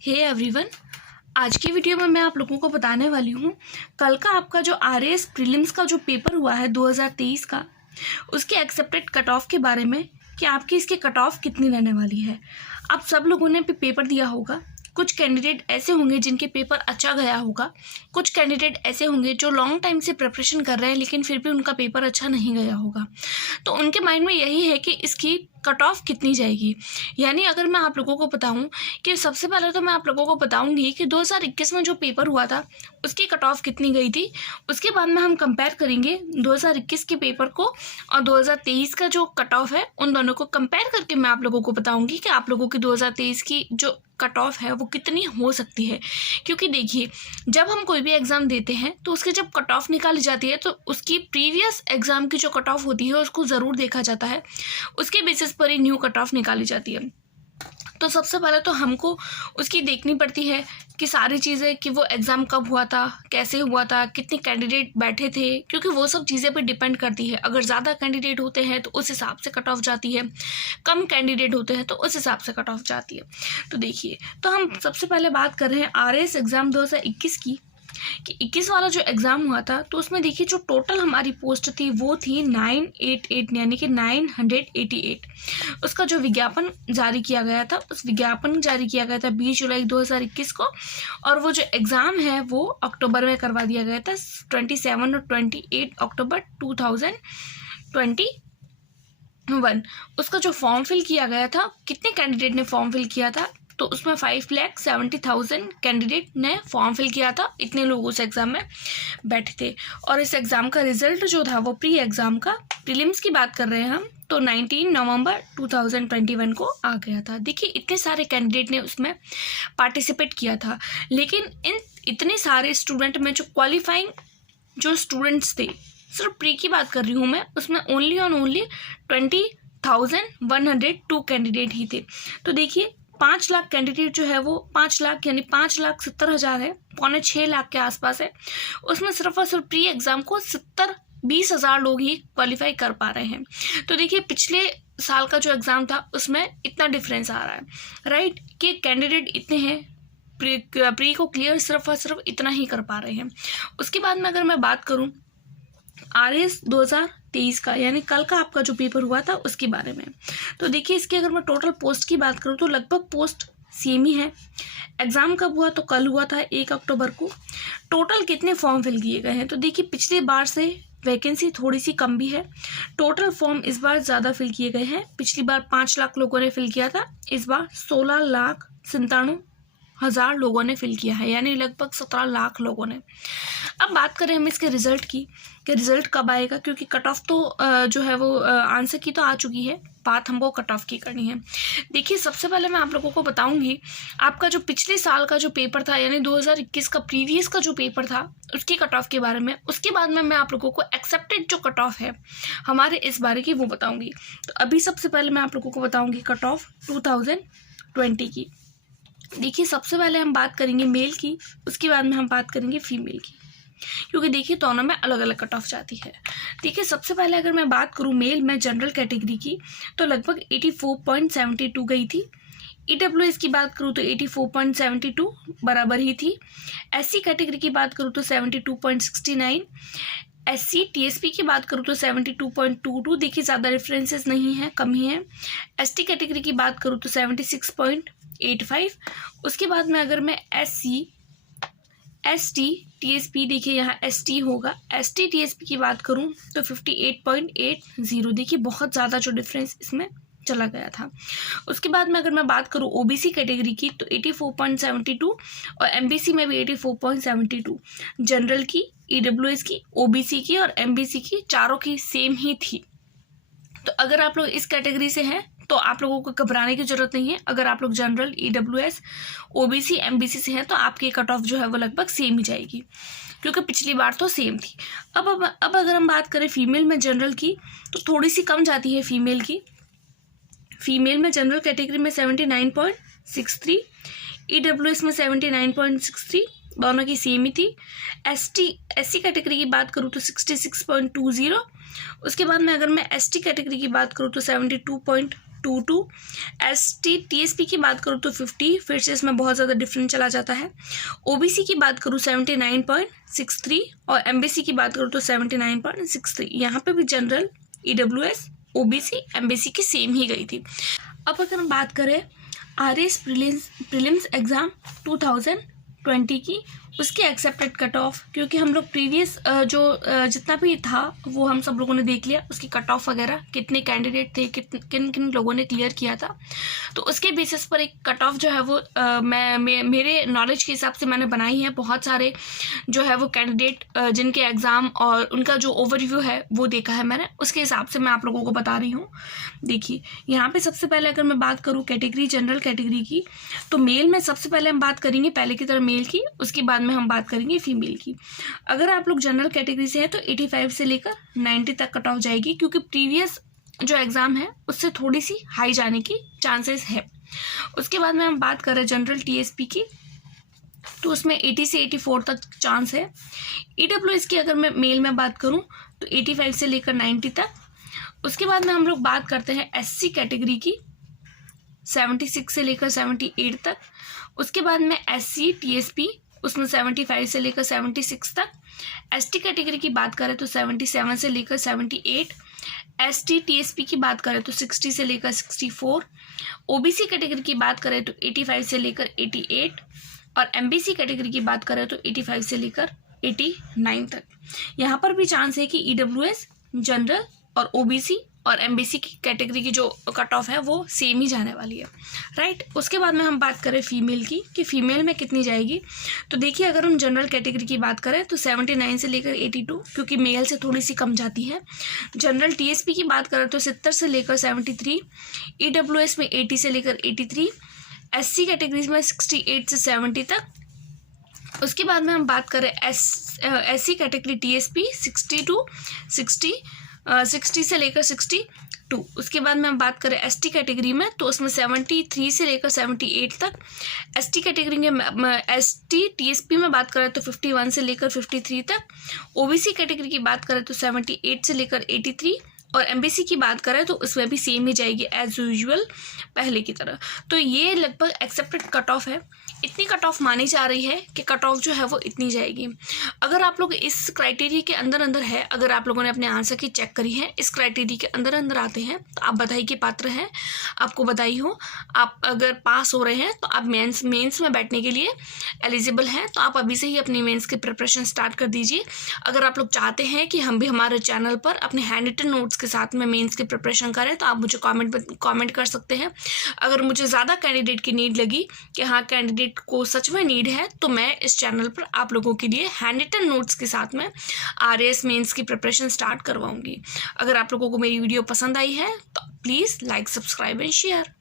Hey everyone, आज की video में मैं आप लोगों को बताने वाली हूँ कल का आपका जो आरएएस प्रीलिम्स का जो पेपर हुआ है 2023 का, उसके एक्सेप्टेड कट ऑफ के बारे में कि आपकी इसकी कट ऑफ कितनी रहने वाली है। आप सब लोगों ने भी पेपर दिया होगा। कुछ कैंडिडेट ऐसे होंगे जिनके पेपर अच्छा गया होगा, कुछ कैंडिडेट ऐसे होंगे जो लॉन्ग टाइम से प्रिपरेशन कर रहे हैं लेकिन फिर भी उनका पेपर अच्छा नहीं गया होगा। तो उनके माइंड में यही है कि इसकी कट ऑफ कितनी जाएगी। यानी अगर मैं आप लोगों को बताऊं कि सबसे पहले तो मैं आप लोगों को बताऊंगी कि 2021 में जो पेपर हुआ था उसकी कट ऑफ कितनी गई थी। उसके बाद में हम कंपेयर करेंगे 2021 के पेपर को और 2023 का जो कट ऑफ है, उन दोनों को कंपेयर करके मैं आप लोगों को बताऊंगी कि आप लोगों की 2023 की जो कट ऑफ है वो कितनी हो सकती है। क्योंकि देखिए, जब हम कोई भी एग्ज़ाम देते हैं तो उसकी जब कट ऑफ निकाली जाती है तो उसकी प्रीवियस एग्ज़ाम की जो कट ऑफ होती है उसको ज़रूर देखा जाता है, उसके बेसिस पर ही न्यू कट ऑफ निकाली जाती है। तो सबसे पहले तो हमको उसकी देखनी पड़ती है कि सारी चीज़ें, कि वो एग्ज़ाम कब हुआ था, कैसे हुआ था, कितने कैंडिडेट बैठे थे, क्योंकि वो सब चीज़ें पे डिपेंड करती है। अगर ज़्यादा कैंडिडेट होते हैं तो उस हिसाब से कट ऑफ जाती है, कम कैंडिडेट होते हैं तो उस हिसाब से कट ऑफ जाती है। तो देखिए, तो हम सबसे पहले बात कर रहे हैं आरएएस एग्ज़ाम 2021 की कि 21 वाला जो एग्ज़ाम हुआ था तो उसमें देखिए जो टोटल हमारी पोस्ट थी वो थी 988, यानी कि 988। उसका जो विज्ञापन जारी किया गया था, उस विज्ञापन जारी किया गया था 20 जुलाई 2021 को, और वो जो एग्ज़ाम है वो अक्टूबर में करवा दिया गया था, 27 और 28 अक्टूबर 2021। उसका जो फॉर्म फिल किया गया था, कितने कैंडिडेट ने फॉर्म फिल किया था, तो उसमें 5,70,000 कैंडिडेट ने फॉर्म फिल किया था। इतने लोग उस एग्ज़ाम में बैठे थे। और इस एग्ज़ाम का रिजल्ट जो था वो प्री एग्ज़ाम का, प्रीलिम्स की बात कर रहे हैं हम, तो 19 नवंबर 2021 को आ गया था। देखिए, इतने सारे कैंडिडेट ने उसमें पार्टिसिपेट किया था, लेकिन इन इतने सारे स्टूडेंट में जो क्वालिफाइंग जो स्टूडेंट्स थे, सिर्फ प्री की बात कर रही हूँ मैं, उसमें ओनली और ओनली 20,102 कैंडिडेट ही थे। तो देखिए, 5 लाख कैंडिडेट जो है वो 5 लाख यानी 5,70,000 है, 5.25 लाख के आसपास है। उसमें सिर्फ और सिर्फ प्री एग्ज़ाम को 20,000 लोग ही क्वालिफाई कर पा रहे हैं। तो देखिए, पिछले साल का जो एग्ज़ाम था उसमें इतना डिफरेंस आ रहा है, राइट, कि कैंडिडेट इतने हैं, प्री को क्लियर सिर्फ और सिर्फ इतना ही कर पा रहे हैं। उसके बाद में अगर मैं बात करूँ आरएएस 2023 का, यानी कल का आपका जो पेपर हुआ था उसके बारे में, तो देखिए इसकी अगर मैं टोटल पोस्ट की बात करूँ तो लगभग पोस्ट सेम ही है। एग्ज़ाम कब हुआ, तो कल हुआ था 1 अक्टूबर को। टोटल कितने फॉर्म फिल किए गए हैं, तो देखिए पिछले बार से वैकेंसी थोड़ी सी कम भी है। टोटल फॉर्म इस बार ज़्यादा फिल किए गए हैं। पिछली बार 5 लाख लोगों ने फिल किया था, इस बार 16,97,000 लोगों ने फिल किया है, यानी लगभग 17 लाख लोगों ने। अब बात करें हम इसके रिज़ल्ट की कि रिज़ल्ट कब आएगा, क्योंकि कट ऑफ तो जो है वो आंसर की तो आ चुकी है, बात हमको कट ऑफ की करनी है। देखिए, सबसे पहले मैं आप लोगों को बताऊंगी आपका जो पिछले साल का जो पेपर था, यानी 2021 का प्रीवियस का जो पेपर था, उसकी कट ऑफ के बारे में। उसके बाद में मैं आप लोगों को एक्सेप्टेड जो कट ऑफ है हमारे इस बारे की वो बताऊँगी। तो अभी सबसे पहले मैं आप लोगों को बताऊँगी कट ऑफ 2020 की। देखिए, सबसे पहले हम बात करेंगे मेल की, उसके बाद में हम बात करेंगे फीमेल की, क्योंकि देखिए दोनों में अलग अलग कट ऑफ जाती है। देखिए, सबसे पहले अगर मैं बात करूँ मेल में जनरल कैटेगरी की, तो लगभग 84.72 गई थी। ईडब्ल्यूएस की बात करूँ तो 84.72 बराबर ही थी। एससी कैटेगरी की बात करूँ तो 72.69। एससी टीएसपी की बात करूँ तो 72.22। देखिए, ज़्यादा डिफरेंसेस नहीं है, कम ही है। एसटी कैटेगरी की बात करूँ तो 76.85। उसके बाद में अगर मैं एसटी टीएसपी, देखिए यहाँ एसटी होगा, एसटी टीएसपी की बात करूँ तो 58.80। देखिए, बहुत ज़्यादा जो डिफरेंस इसमें चला गया था। उसके बाद में अगर मैं बात करूँ ओबीसी कैटेगरी की तो 84.72 और एमबीसी में भी 84.72। जनरल की, ईडब्ल्यूएस की, ओबीसी की और एमबीसी की, चारों की सेम ही थी। तो अगर आप लोग इस कैटेगरी से हैं तो आप लोगों को घबराने की जरूरत नहीं है। अगर आप लोग जनरल, ईडब्ल्यूएस, ओबीसी, एमबीसी से हैं तो आपकी कट ऑफ जो है वो लगभग सेम ही जाएगी, क्योंकि पिछली बार तो सेम थी। अब अगर हम बात करें फीमेल में जनरल की, तो थोड़ी सी कम जाती है फीमेल की। फीमेल में जनरल कैटेगरी में 79.63, ईडब्ल्यूएस में 79.63, दोनों की सेम ही थी। एससी कैटेगरी की बात करूँ तो 66.20। उसके बाद में अगर मैं एसटी कैटेगरी की बात करूँ तो 22। ST-TSP की बात करूँ तो 50, फिर से इसमें बहुत ज़्यादा डिफरेंस चला जाता है। OBC की बात करूँ 79.63 और MBC की बात करूँ तो 79.63। यहाँ पे भी जनरल, EWS, OBC, MBC की सेम ही गई थी। अब अगर हम बात करें RAS प्रीलिम्स एग्ज़ाम 2020 की, उसकी एक्सेप्टेड कट ऑफ, क्योंकि हम लोग प्रीवियस जितना भी था वो हम सब लोगों ने देख लिया, उसकी कट ऑफ वगैरह कितने कैंडिडेट थे, किन किन लोगों ने क्लियर किया था, तो उसके बेसिस पर एक कट ऑफ जो है वो मेरे नॉलेज के हिसाब से मैंने बनाई है। बहुत सारे जो है वो कैंडिडेट जिनके एग्ज़ाम और उनका जो ओवरव्यू है वो देखा है मैंने, उसके हिसाब से मैं आप लोगों को बता रही हूँ। देखिए यहाँ पे सबसे पहले अगर मैं बात करूँ कैटेगरी, जनरल कैटेगरी की, तो मेल में सबसे पहले हम बात करेंगे पहले की तरह मेल की, उसके बाद में हम बात करेंगे फीमेल की। अगर आप लोग जनरल कैटेगरी से है तो 85 से लेकर 90 तक कट ऑफ जाएगी, क्योंकि प्रीवियस जो एग्ज़ाम है उससे थोड़ी सी हाई जाने की चांसेस है। उसके बाद में हम बात करें जनरल TSP की, तो उसमें 80 से 84 तक चांस है। EWS की अगर मैं मेल में बात करूं तो 85 से लेकर 90 तक। उसके बाद में हम लोग बात करते हैं SC कैटेगरी की, 76 से लेकर 78 तक। उसके बाद में SC TSP, उसमें 75 से लेकर 76 तक। ST कैटेगरी की बात करें तो 77 से लेकर 78। ST TSP की बात करें तो 60 से लेकर 64। OBC कैटेगरी की बात करें तो 85 से लेकर 88 और MBC कैटेगरी की बात करें तो 85 से लेकर 89 तक। यहाँ पर भी चांस है कि EWS, जनरल और OBC और MBC की कैटेगरी की जो कट ऑफ है वो सेम ही जाने वाली है, राइट। उसके बाद में हम बात करें फीमेल की कि फीमेल में कितनी जाएगी, तो देखिए अगर हम जनरल कैटेगरी की बात करें तो 79 से लेकर 82, क्योंकि मेल से थोड़ी सी कम जाती है। जनरल TSP की बात करें तो 70 से लेकर 73, EWS में 80 से लेकर 83, SC कैटेगरीज में 68 से 70 तक। उसके बाद में हम बात करें SC कैटेगरी TSP 60 से लेकर 62। उसके बाद में हम बात करें ST कैटेगरी में तो उसमें 73 से लेकर 78 तक। ST कैटेगरी में ST TSP में बात करें तो 51 से लेकर 53 तक। OBC कैटेगरी की बात करें तो 78 से लेकर 83 और MBC की बात करें तो उसमें भी सेम ही जाएगी एज यूजुअल पहले की तरह। तो ये लगभग एक्सेप्टेड कट ऑफ है, इतनी कट ऑफ मानी जा रही है कि कट ऑफ जो है वो इतनी जाएगी। अगर आप लोग इस क्राइटेरिया के अंदर अंदर है, अगर आप लोगों ने अपने आंसर की चेक करी है, इस क्राइटेरिया के अंदर अंदर आते हैं तो आप बधाई के पात्र हैं, आपको बधाई हो। आप अगर पास हो रहे हैं तो आप मेंस में बैठने के लिए एलिजिबल हैं, तो आप अभी से ही अपनी मेंस की प्रिपरेशन स्टार्ट कर दीजिए। अगर आप लोग चाहते हैं कि हम भी हमारे चैनल पर अपने हैंड रिटन नोट्स के साथ में मेंस की प्रिपरेशन करें तो आप मुझे कमेंट कर सकते हैं। अगर मुझे ज़्यादा कैंडिडेट की नीड लगी कि हाँ कैंडिडेट को सच में नीड है तो मैं इस चैनल पर आप लोगों के लिए हैंड रिटन नोट्स के साथ में RAS मेंस की प्रिपरेशन स्टार्ट करवाऊंगी। अगर आप लोगों को मेरी वीडियो पसंद आई है तो please like, subscribe and share.